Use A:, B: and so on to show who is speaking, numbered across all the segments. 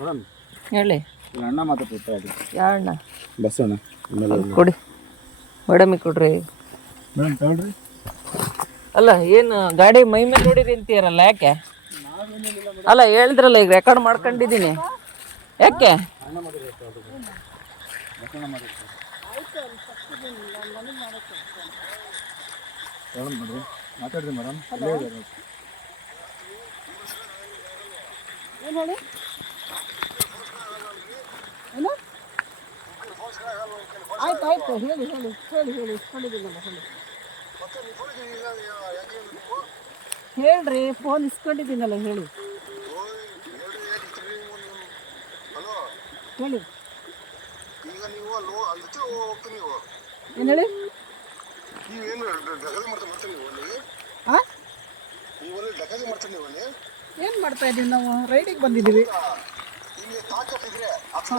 A: Madam
B: ಹೇಳಿ.
A: ಅಣ್ಣ ಮಾತಾಡ್ತಾ ಇದ್ದೆ
B: ಯಾರಣ್ಣ
A: ಬಸ್ಸಣ್ಣ ಆಮೇಲೆ
B: ಕೊಡಿ. ಮೇಡಮಿಗೆ ಕೊಡ್ರಿ.
A: ಮೇಡಮ್ ತಗೊಳ್ರಿ.
B: ಅಲ್ಲ ಏನು ಗಾಡಿ ಮೈ ಮೇಲೆ ನೋಡಿರಿ ಅಂತೀರಲ್ಲ ಯಾಕೆ? ಅಲ್ಲ ಹೇಳಿದ್ರಲ್ಲ ಈಗ ರೆಕಾರ್ಡ್ ಮಾಡ್ಕೊಂಡಿದ್ದೀನಿ. ಯಾಕೆ?
A: ಮೇಡಮ್ ಮಾತಾಡ್ರಿ ಮೇಡಮ್. ಏನು ಇದ್ದಾರೆ
C: ಆಯ್ತು ಹೇಳಿ ಹೇಳಿ ಹೇಳಿ ಹೇಳಿ ಇಸ್ಕೊಂಡಿದ್ದೀನಲ್ಲ ಹೇಳಿ ಹೇಳ್ರಿ ಫೋನ್ ಇಸ್ಕೊಂಡಿದ್ದೀನಲ್ಲ, ಹೇಳಿ. ಹೇಳಿ.
D: ಈಗ ನೀವು ನೀವು
C: ಏನು ಹೇಳಿ?
D: ಮಾಡ್ತಾ ಅಲ್ಲಿ
C: ಏನು ಮಾಡ್ತಾ ಇದ್ದೀವಿ ನಾವು? ರೈಡಿಗೆ ಬಂದಿದ್ದೀವಿ.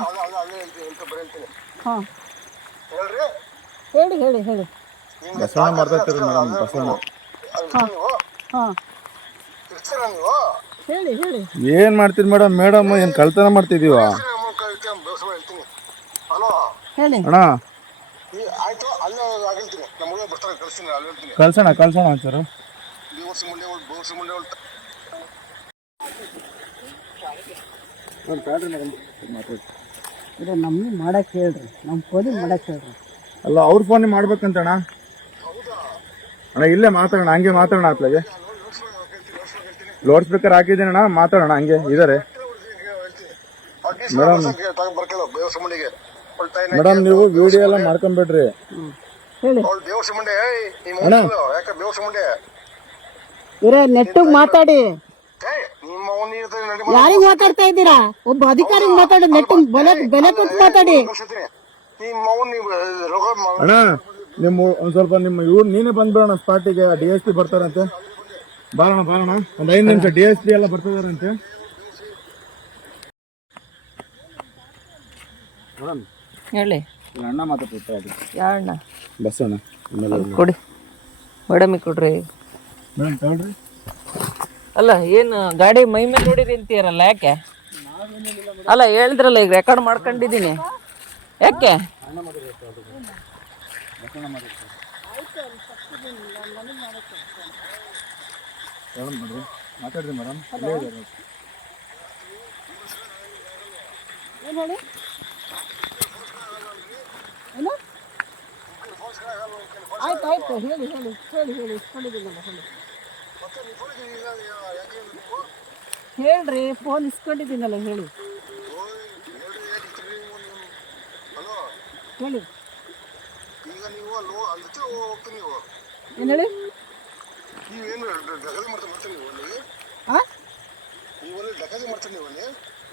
D: ಅಲ್ಲ ಅಲ್ಲ ಬರೀ
C: ಹಾಂ.
D: ಹೇಳ್ರಿ?
C: ಹೇಳಿ ಹೇಳಿ ಹೇಳಿ.
A: ಬಸವಣ್ಣ ಮಾಡ್ತಾ ಇರ್ತೀರಿ ಮೇಡಮ್ ಬಸವಣ್ಣ.
D: ನೀವು?
C: ಹಾಂ.
D: ಇರ್ತೀರ ನೀವು?
C: ಹೇಳಿ ಹೇಳಿ.
A: ಏನು ಮಾಡ್ತೀರಿ ಮೇಡಮ್? ಮೇಡಮ್ ಏನು ಕಳ್ತನ ಮಾಡ್ತಿದೀವ?
D: ಹೇಳ್ತೀನಿ. ಹಲೋ?
C: ಹೇಳಿ.
A: ಅಣ್ಣ.
D: ಈ ಆಯ್ತು ಅಲ್ಲೇ ಆಗಿರ್ತೀನಿ ಬರ್ತಾರೆ ಕಳಿಸ್ತೀನಿ ಅಲ್ಲಿ ಹೇಳ್ತೀನಿ.
A: ಕಳ್ಸೋಣ ಕಳ್ಸೋಣ
D: ಸರ್ ಮಾತಾಡ್ತೀನಿ ಬೇವರ್ಸಿ ಮುಂಡೆ ಹೋಗಿ.
C: ಇದು ನಮಗೆ ಮಾಡಕ್ಕೆ ಹೇಳ್ರಿ. ನಮ್ಮ ಫೋನಿಗೆ ಮಾಡಕ್ಕೆ ಹೇಳ್ರಿ.
A: ಅಲ್ಲ ಅವ್ರ ಫೋನ್ ಮಾಡ್ಬೇಕಂತ ಅಣ್ಣ ಅಣ್ಣ ಇಲ್ಲೇ ಮಾತಾಡೋಣ ಹಂಗೆ ಮಾತಾಡೋಣ ಅತ್ಲಾಗೆ ಲೌಡ್ ಸ್ಪೀಕರ್ ಹಾಕಿದ್ದೀನಿ ಅಣ್ಣ ಮಾತಾಡೋಣ ಹಂಗೆ ಇದಾರೆ.
D: ಮೇಡಮ್
A: ಮೇಡಮ್ ನೀವು ವಿಡಿಯೋ ಎಲ್ಲ ಮಾಡ್ಕೊಂಬೇಡ್ರಿ.
C: ಹೇಳಿ. ಇವರೇ ನೆಟ್ಟಿಗೆ ಮಾತಾಡಿ. ಯಾರಿಗೆ ಮಾತಾಡ್ತಾ ಇದ್ದೀರಾ? ಒಬ್ಬ ಅಧಿಕಾರಿಗೆ ಮಾತಾಡಿ ನೆಟ್ಟು ಬೆಲೆ ಬೆಲೆ ಕೊಟ್ಟು ಮಾತಾಡಿ.
A: ಅಣ್ಣ ನಿಮ್ಮ ಒಂದ್ ಸ್ವಲ್ಪ ನಿಮ್ಮ ಇವ್ರು ನೀನೇ ಬಂದ್ಬಿಡೋಣ ಸ್ಪಾಟಿಗೆ ಡಿ ಎಸ್ ಪಿ ಬರ್ತಾರಂತೆ. ಬಾರಣ ಬಾರಣ ಒಂದ್ ಐದು ನಿಮಿಷ ಡಿ ಎಸ್ ಪಿ ಎಲ್ಲ ಬರ್ತಿದಾರಂತೆ.
B: ಹೇಳಿ.
A: ಅಣ್ಣ ಮಾತಾಡ್ತಾ ಇದ್ದೆ
B: ಯಾರಣ್ಣ?
A: ಬಸ್ಸಣ್ಣ ಆಮೇಲೆ
B: ಕೊಡಿ. ಮೇಡಮಿಗೆ ಕೊಡ್ರಿ.
A: ಮೇಡಮ್ ತಗೊಳ್ರಿ.
B: ಅಲ್ಲ, ಏನು, ಗಾಡಿ ಮೈ ಮೇಲೆ ನೋಡಿರಿ ಅಂತೀರಲ್ಲ ಯಾಕೆ? ಅಲ್ಲ, ಹೇಳಿದ್ರಲ್ಲ, ಈಗ ರೆಕಾರ್ಡ್ ಮಾಡ್ಕೊಂಡಿದ್ದೀನಿ. ಯಾಕೆ?
C: ಆಯ್ತು ಆಯ್ತು, ಹೇಳಿ ಹೇಳಿ ಹೇಳಿ ಹೇಳಿ ಹೇಳಿ ಹೇಳಿ. ಹೇಳ್ರಿ ಫೋನ್ ಇಸ್ಕೊಂಡಿದ್ದೀನಲ್ಲ ಹೇಳಿ. ಹೇಳಿ.
D: ಈಗ ನೀವು ಅಲ್ಲಿ ಅಲ್ಲಿ ಹತ್ರ ಹೋಗ್ತೀನಿ ನೀವು
C: ಏನು ಹೇಳಿ?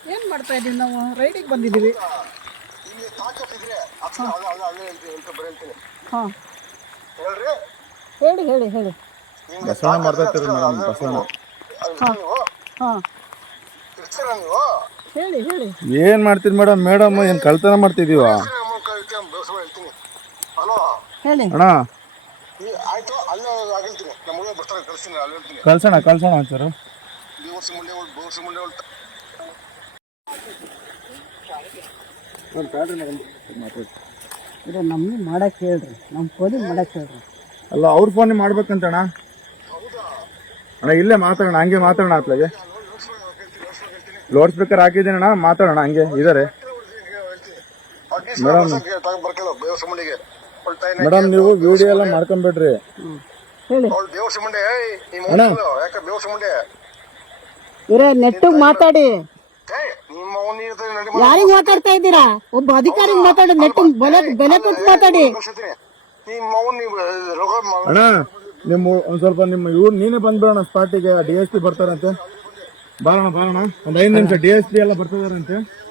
C: ಏನು ಮಾಡ್ತಾ ಇದ್ದೀವಿ ನಾವು? ರೈಡಿಗೆ ಬಂದಿದ್ದೀವಿ. ಹಾಂ.
D: ಹೇಳ್ರಿ.
C: ಹೇಳಿ ಹೇಳಿ ಹೇಳಿ.
A: ಬಸವಣ್ಣ ಮಾಡ್ತಾ ಇರ್ತೀರಿ ಮೇಡಮ್ ಬಸವಣ್ಣ.
C: ಹೇಳಿ ಹೇಳಿ.
A: ಏನ್ ಮಾಡ್ತೀರಿ ಮೇಡಮ್? ಮೇಡಮ್ ಏನ್ ಕಳ್ತನ ಮಾಡ್ತಿದೀವ
C: ಹೇಳಿ.
A: ಅಣ್ಣ. ಕಳ್ಸೋಣ ಕಳ್ಸೋಣ
D: ಸರ್ ಮಾಡಕ್
C: ಇದು ನಮಗೆ ಮಾಡಕ್ಕೆ ಹೇಳ್ರಿ. ನಮ್ಮ ಫೋನಿಗೆ ಮಾಡಕ್ಕೆ ಹೇಳ್ರಿ.
A: ಅಲ್ಲ ಅವ್ರ ಫೋನ್ ಮಾಡ್ಬೇಕಂತ ಅಣ್ಣ ಇಲ್ಲೇ ಮಾತಾಡೋಣ ಹಂಗೆ ಮಾತಾಡೋಣ ಅತ್ಲಾಗೆ ಲೌಡ್ ಸ್ಪೀಕರ್ ಹಾಕಿದ್ದೀನಿ ಅಣ್ಣ ಮಾತಾಡೋಣ ಹಂಗೆ ಇದಾರೆ
D: ಮೇಡಮ್
A: ಮೇಡಮ್ ನೀವು ವಿಡಿಯೋ ಎಲ್ಲ ಮಾಡ್ಕೊಂಬಿಡ್ರಿ.
C: ನೆಟ್ಟಿಗೆ ಮಾತಾಡಿ. ಯಾರಿಗ ಮಾತಾಡ್ತಾ ಇದ್ದೀರಾ? ಒಬ್ಬ ಅಧಿಕಾರಿಗೆ ಮಾತಾಡಿ ನೆಟ್ಟಿಗೆ ಬೆಲೆ ಬೆಲೆ ಕೊಟ್ಟು ಮಾತಾಡಿ.
A: ಅಣ್ಣ ನಿಮ್ಮ ಒಂದು ಸ್ವಲ್ಪ ನಿಮ್ಮ ಇವ್ರು ನೀನೇ ಬಂದ್ಬಿಡೋಣ ಸ್ಪಾಟಿಗೆ ಡಿ ಎಸ್ ಪಿ ಬರ್ತಾರಂತೆ. ಬಾರೋಣ ಬಾರೋಣ. ಒಂದು ಐದು ನಿಮಿಷ ಡಿ ಎಸ್ ಪಿ ಎಲ್ಲ ಬರ್ತಿದಾರಂತೆ.